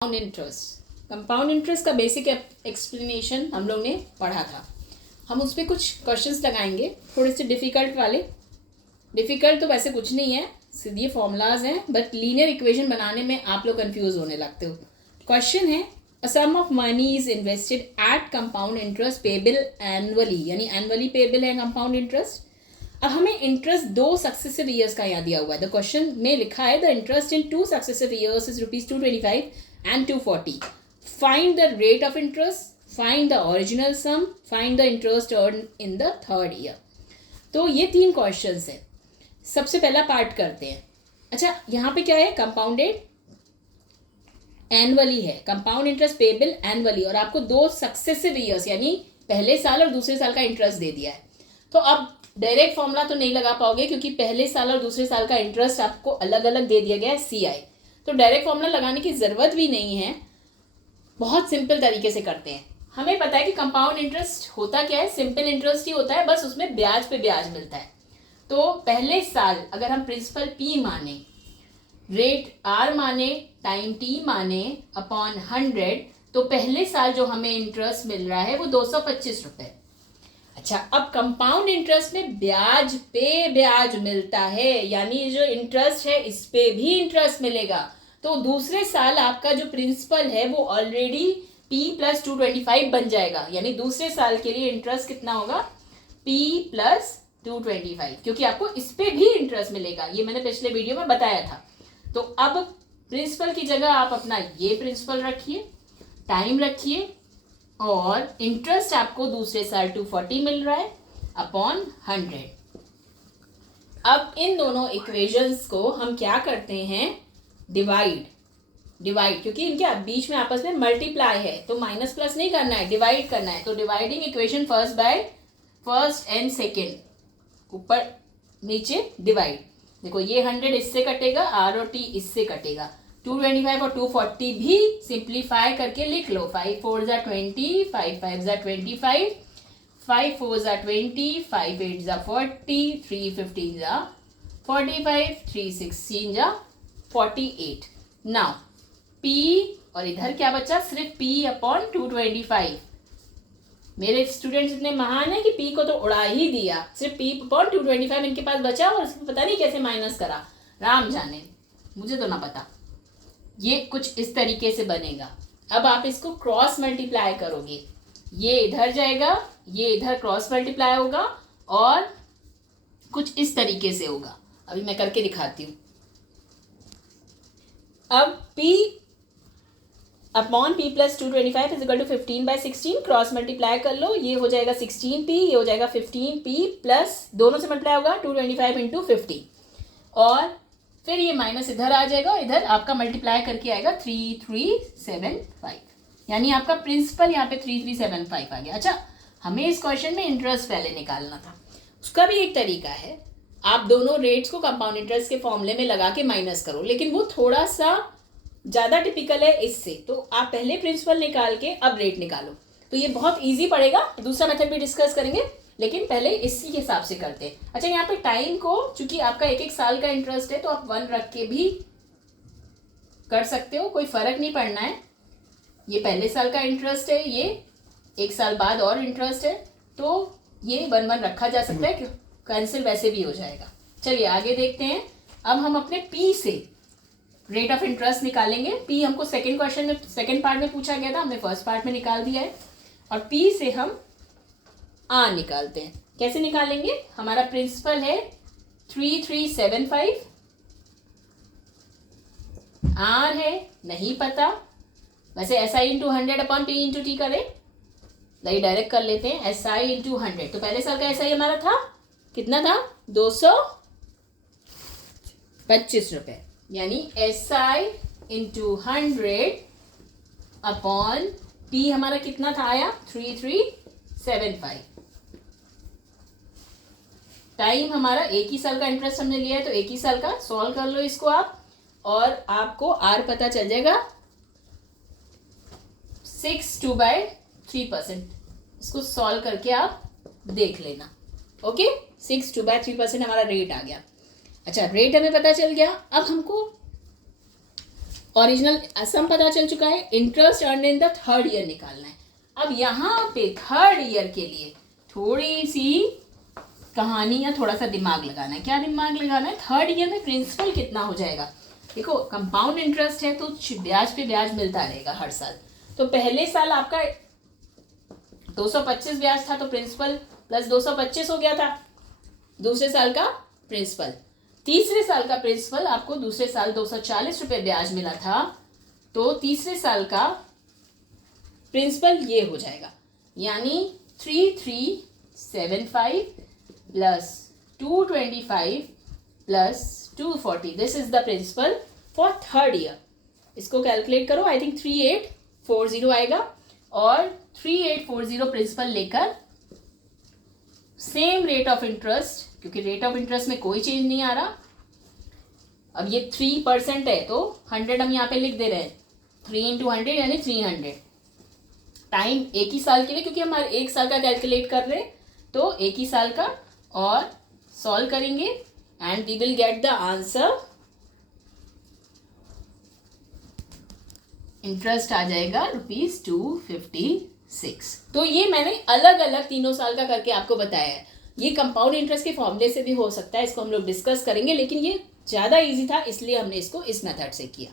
Compound interest. Compound interest का basic explanation हम लोग ने पढ़ा था। हम उस पर कुछ क्वेश्चंस लगाएंगे, थोड़े से डिफ़िकल्ट वाले। डिफ़िकल्ट तो वैसे कुछ नहीं है, सीधे फॉर्मूलाज हैं, बट लीनियर इक्वेशन बनाने में आप लोग कंफ्यूज होने लगते हो। क्वेश्चन है, a sum of money is invested at compound interest payable annually, यानी एनुअली पेबल है कंपाउंड इंटरेस्ट। अब हमें इंटरेस्ट 2 सक्सेसिव ईयर्स का यहाँ दिया हुआ है। द क्वेश्चन में लिखा है the interest in 2 successive years is ₹225 and 240. Find the rate of interest, find the original sum, find the interest earned in the third year. तो ये 3 क्वेश्चंस हैं। सबसे पहला पार्ट करते हैं। अच्छा, यहाँ पे क्या है? कंपाउंडेड एनुअली है, कंपाउंड इंटरेस्ट पेबल एनुअली, और आपको 2 सक्सेसिव ईयर्स यानी पहले साल और दूसरे साल का इंटरेस्ट दे दिया है। तो अब डायरेक्ट फॉर्मूला तो नहीं लगा पाओगे, क्योंकि पहले साल और दूसरे साल का इंटरेस्ट आपको अलग अलग दे दिया गया है CI। तो डायरेक्ट फॉर्मूला लगाने की ज़रूरत भी नहीं है, बहुत सिंपल तरीके से करते हैं। हमें पता है कि कंपाउंड इंटरेस्ट होता क्या है, सिंपल इंटरेस्ट ही होता है, बस उसमें ब्याज पे ब्याज मिलता है। तो पहले साल अगर हम प्रिंसिपल P माने, रेट R माने, टाइम T माने अपॉन 100, तो पहले साल जो हमें इंटरेस्ट मिल रहा है वो 225 रुपये। अच्छा, अब कंपाउंड इंटरेस्ट में ब्याज पे ब्याज मिलता है, यानी जो इंटरेस्ट है इस पे भी इंटरेस्ट मिलेगा। तो दूसरे साल आपका जो प्रिंसिपल है वो ऑलरेडी P + 225 बन जाएगा, यानी दूसरे साल के लिए इंटरेस्ट कितना होगा? P + 225, क्योंकि आपको इस पे भी इंटरेस्ट मिलेगा। ये मैंने पिछले वीडियो में बताया था। तो अब प्रिंसिपल की जगह आप अपना ये प्रिंसिपल रखिए, टाइम रखिए, और इंटरेस्ट आपको दूसरे साल 240 मिल रहा है अपॉन 100। अब इन दोनों इक्वेशंस को हम क्या करते हैं? डिवाइड, क्योंकि इनके बीच में आपस में मल्टीप्लाई है, तो माइनस प्लस नहीं करना है, डिवाइड करना है। तो dividing equation first by first and second, ऊपर नीचे डिवाइड। देखो, ये 100 इससे कटेगा, R और T इससे कटेगा, 225 और 240 भी सिंप्लीफाई करके लिख लो। 5 4 = 20, 5 5 = 25, 5 4 = 20, 5 8 = 40, 3 15 = 45, 3 16 = 48। नाउ P, और इधर क्या बचा? सिर्फ P अपॉन 225। मेरे स्टूडेंट्स इतने महान है कि P को तो उड़ा ही दिया, सिर्फ P अपॉन 225 इनके पास बचा, और इसको पता नहीं कैसे माइनस करा, राम जाने, मुझे तो ना पता। ये कुछ इस तरीके से बनेगा। अब आप इसको क्रॉस मल्टीप्लाई करोगे, ये इधर जाएगा, ये इधर क्रॉस मल्टीप्लाई होगा, और कुछ इस तरीके से होगा। अभी मैं करके दिखाती हूँ। अब P upon P + 225 = 15/16, cross multiply कर लो, ये हो जाएगा 16P, ये हो जाएगा 15P, प्लस दोनों से मल्टीप्लाई होगा 225 × 50, और फिर ये माइनस इधर आ जाएगा, और इधर आपका मल्टीप्लाई करके आएगा 3375, यानी आपका प्रिंसिपल यहाँ पे 3375 आ गया। अच्छा, हमें इस क्वेश्चन में इंटरेस्ट पहले निकालना था। उसका भी एक तरीका है, आप दोनों रेट्स को कंपाउंड इंटरेस्ट के फॉर्मूले में लगा के माइनस करो, लेकिन वो थोड़ा सा ज़्यादा टिपिकल है इससे। तो आप पहले प्रिंसिपल निकाल के अब रेट निकालो, तो ये बहुत ईजी पड़ेगा। दूसरा मेथड भी डिस्कस करेंगे, लेकिन पहले इसी के हिसाब से करते हैं। अच्छा, यहाँ पे टाइम को, चूंकि आपका 1-1 साल का इंटरेस्ट है, तो आप 1 रख के भी कर सकते हो, कोई फर्क नहीं पड़ना है। ये पहले साल का इंटरेस्ट है, ये 1 साल बाद और इंटरेस्ट है, तो ये 1-1 रखा जा सकता है, कैंसिल वैसे भी हो जाएगा। चलिए आगे देखते हैं। अब हम अपने P से रेट ऑफ इंटरेस्ट निकालेंगे। P हमको सेकेंड क्वेश्चन में, सेकेंड पार्ट में पूछा गया था, हमने फर्स्ट पार्ट में निकाल दिया है। और P से हम R निकालते हैं। कैसे निकालेंगे? हमारा प्रिंसिपल है 3375, R है नहीं पता, वैसे SI × 100 अपॉन P × T करें, नहीं डायरेक्ट कर लेते हैं, SI × 100। तो पहले साल का SI हमारा था, कितना था? 225 रुपये, यानी SI × 100 अपॉन P हमारा कितना था? आया 3375। टाइम हमारा 1 ही साल का इंटरेस्ट हमने लिया है, तो 1 ही साल का। सॉल्व कर लो इसको आप, और आपको R पता चल जाएगा, 62/3%। इसको सॉल्व करके आप देख लेना। ओके, 62/3% हमारा रेट आ गया। अच्छा, रेट हमें पता चल गया। अब हमको ओरिजिनल सम पता चल चुका है, interest earn in the third year निकालना है। अब यहाँ पे थर्ड ईयर के लिए थोड़ी सी कहानी या थोड़ा सा दिमाग लगाना है। क्या दिमाग लगाना है? थर्ड ईयर में प्रिंसिपल कितना हो जाएगा। देखो कंपाउंड इंटरेस्ट है तो ब्याज पे ब्याज मिलता रहेगा हर साल। तो पहले साल आपका 225 ब्याज था तो प्रिंसिपल प्लस 225 हो गया था दूसरे साल का प्रिंसिपल। तीसरे साल का प्रिंसिपल आपको दूसरे साल 240 रुपये ब्याज मिला था तो तीसरे साल का प्रिंसिपल ये हो जाएगा, यानी 3375 plus 225 plus 240, this is the principal for third year. इसको कैलकुलेट करो, आई थिंक 3840 आएगा और 3840 प्रिंसिपल लेकर सेम रेट ऑफ इंटरेस्ट, क्योंकि रेट ऑफ इंटरेस्ट में कोई चेंज नहीं आ रहा। अब ये 3% है तो 100 हम यहाँ पे लिख दे रहे हैं, 3 इंटू 100 यानी 300 टाइम एक ही साल के लिए, क्योंकि हम एक साल का कैलकुलेट कर रहे हैं तो एक ही साल का, और सॉल्व करेंगे and we will get the answer. Interest आ जाएगा ₹256। तो ये मैंने अलग अलग तीनों साल का करके आपको बताया है। ये कंपाउंड इंटरेस्ट के फॉर्मूले से भी हो सकता है, इसको हम लोग डिस्कस करेंगे, लेकिन ये ज़्यादा इजी था इसलिए हमने इसको इस मेथड से किया।